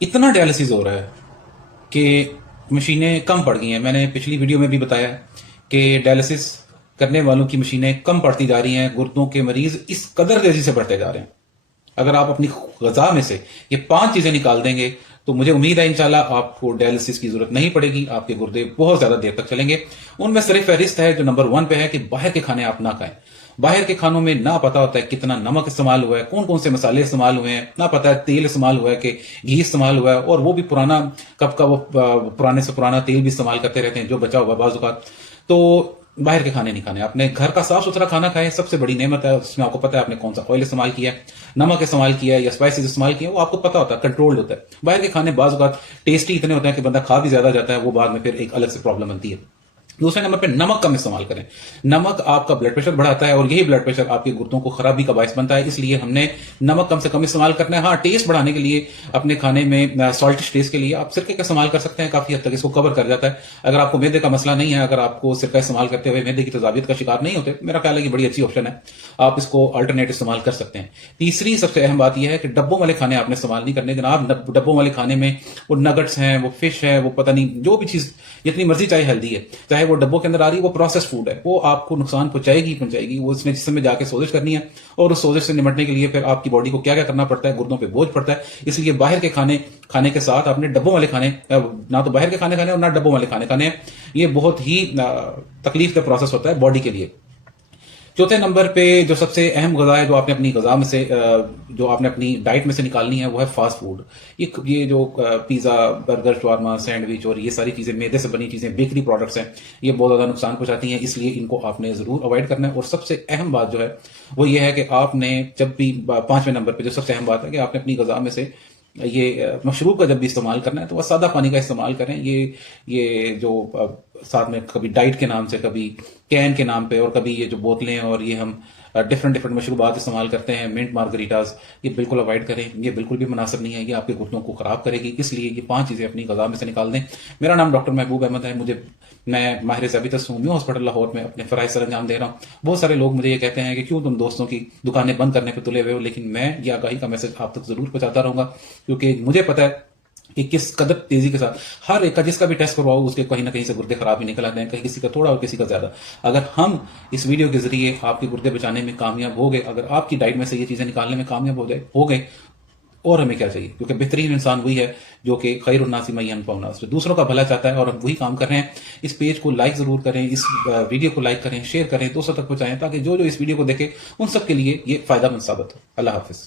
اتنا ڈائلسس ہو رہا ہے کہ مشینیں کم پڑ گئی ہیں. میں نے پچھلی ویڈیو میں بھی بتایا کہ ڈائلسس کرنے والوں کی مشینیں کم پڑتی جا رہی ہیں. گردوں کے مریض اس قدر تیزی سے بڑھتے جا رہے ہیں. اگر آپ اپنی غذا میں سے یہ 5 چیزیں نکال دیں گے تو مجھے امید ہے انشاءاللہ آپ کو ڈائلسس کی ضرورت نہیں پڑے گی. آپ کے گردے بہت زیادہ دیر تک چلیں گے. ان میں سر فہرست ہے جو نمبر 1 پہ ہے کہ باہر کے کھانے آپ نہ کھائیں. باہر کے کھانوں میں نہ پتا ہوتا ہے کتنا نمک استعمال ہوا ہے، کون کون سے مسالے استعمال ہوئے ہیں، نہ پتا ہے تیل استعمال ہوا ہے کہ گھی استعمال ہوا ہے، اور وہ بھی پرانا کب کا وہ پرانے سے پرانا تیل بھی استعمال کرتے رہتے ہیں جو بچا ہوا بعض اوقات. تو باہر کے کھانے نہیں کھانے. آپ نے گھر کا صاف ستھرا کھانا کھائے، سب سے بڑی نعمت ہے. اس میں آپ کو پتا ہے آپ نے کون سا آئل استعمال کیا ہے، نمک استعمال کیا ہے یا اسپائسز استعمال کیا ہے، وہ آپ کو پتا ہوتا ہے، کنٹرولڈ ہوتا ہے. باہر کے کھانے بعض اوقات ٹیسٹی اتنے ہوتے ہیں کہ بندہ کھا بھی زیادہ جاتا ہے، وہ بعد میں پھر ایک الگ سے پرابلم بنتی ہے. دوسرے نمبر پہ نمک کم استعمال کریں. نمک آپ کا بلڈ پریشر بڑھاتا ہے اور یہی بلڈ پریشر آپ کے گردوں کو خرابی کا باعث بنتا ہے. اس لیے ہم نے نمک کم سے کم استعمال کرنا ہے. ہاں، ٹیسٹ بڑھانے کے لیے اپنے کھانے میں سالٹش ٹیسٹ کے لیے آپ سرکے کا استعمال کر سکتے ہیں. کافی حد تک اس کو کور کر جاتا ہے. اگر آپ کو میدے کا مسئلہ نہیں ہے، اگر آپ کو سرکہ استعمال کرتے ہوئے میدے کی تذابیت کا شکار نہیں ہوتے، میرا خیال ہے کہ بڑی اچھی آپشن ہے. آپ اس کو الٹرنیٹ استعمال کر سکتے ہیں. تیسری سب سے اہم بات یہ ہے کہ ڈبوں والے کھانے آپ نے استعمال نہیں کرنے. جناب، ڈبوں والے کھانے میں وہ نگٹس ہیں، وہ فش ہے، وہ پتہ نہیں جو بھی چیز جتنی مرضی چاہے ہیلدی ہے، چاہے وہ ڈبوں کے اندر آ رہی ہے، وہ پروسیس فوڈ ہے، وہ آپ کو نقصان پہنچائے گی. وہ اس نے جسم میں جا کے سوزش کرنی ہے، اور اس سوزش سے نمٹنے کے لیے پھر آپ کی باڈی کو کیا کیا کرنا پڑتا ہے، گردوں پہ بوجھ پڑتا ہے. اس لیے باہر کے کھانے کھانے کے ساتھ آپ نے ڈبوں والے کھانے، نہ تو باہر کے کھانے کھانے اور نہ ڈبوں والے کھانے کھانے ہیں. یہ بہت ہی تکلیف دہ پروسیس ہوتا ہے باڈی کے لیے. چوتھے نمبر پہ جو سب سے اہم غذا ہے جو آپ نے اپنی غذا میں سے جو آپ نے اپنی ڈائٹ میں سے نکالنی ہے، وہ ہے فاسٹ فوڈ. یہ جو پیزا، برگر، شاورما، سینڈوچ اور یہ ساری چیزیں میدے سے بنی چیزیں، بیکری پروڈکٹس ہیں، یہ بہت زیادہ نقصان پہنچاتی ہیں. اس لیے ان کو آپ نے ضرور اوائڈ کرنا ہے. اور سب سے اہم بات جو ہے وہ یہ ہے کہ آپ نے جب بھی 5ویں نمبر پہ جو سب سے اہم بات ہے کہ آپ نے اپنی غذا میں سے یہ مشروب کا جب بھی استعمال کرنا ہے تو وہ سادہ پانی کا استعمال کریں. یہ جو ساتھ میں کبھی ڈائٹ کے نام سے، کبھی کین کے نام پہ، اور کبھی یہ جو بوتلیں اور یہ ہم ڈفرنٹ مشروبات استعمال کرتے ہیں، منٹ مارگریٹاز، یہ بالکل اوائڈ کریں. یہ بالکل بھی مناسب نہیں ہے، یہ آپ کے گردوں کو خراب کرے گی. اس لیے یہ 5 چیزیں اپنی غذا میں سے نکال دیں. میرا نام ڈاکٹر محبوب احمد ہے. میں ماہر ذیابیطس ہوں، نیو ہاسپٹل لاہور میں اپنے فرائض سر انجام دے رہا ہوں. بہت سارے لوگ مجھے یہ کہتے ہیں کہ کیوں تم دوستوں کی دکانیں بند کرنے پہ تلے ہوئے ہو، لیکن میں یہ آگاہی کا میسج آپ تک ضرور پہنچاتا رہوں گا، کیونکہ مجھے پتا ہے کہ کس قدر تیزی کے ساتھ ہر ایک کا جس کا بھی ٹیسٹ کرواؤ اس کے کہیں نہ کہیں سے گردے خراب ہی نکل آتے ہیں، کہیں کسی کا تھوڑا اور کسی کا زیادہ. اگر ہم اس ویڈیو کے ذریعے آپ کے گردے بچانے میں کامیاب ہو گئے، اگر آپ کی ڈائٹ میں سے یہ چیزیں نکالنے میں کامیاب ہو گئے، اور ہمیں کیا چاہیے؟ کیونکہ بہترین انسان وہی ہے جو کہ خیر الناس من ينفع الناس، دوسروں کا بھلا چاہتا ہے، اور ہم وہی کام کر رہے ہیں. اس پیج کو لائک ضرور کریں، اس ویڈیو کو لائک کریں، شیئر کریں، دوستوں تک پہنچائیں، تاکہ جو اس ویڈیو کو دیکھیں ان سب کے لیے یہ فائدہ مند ثابت ہو. اللہ حافظ.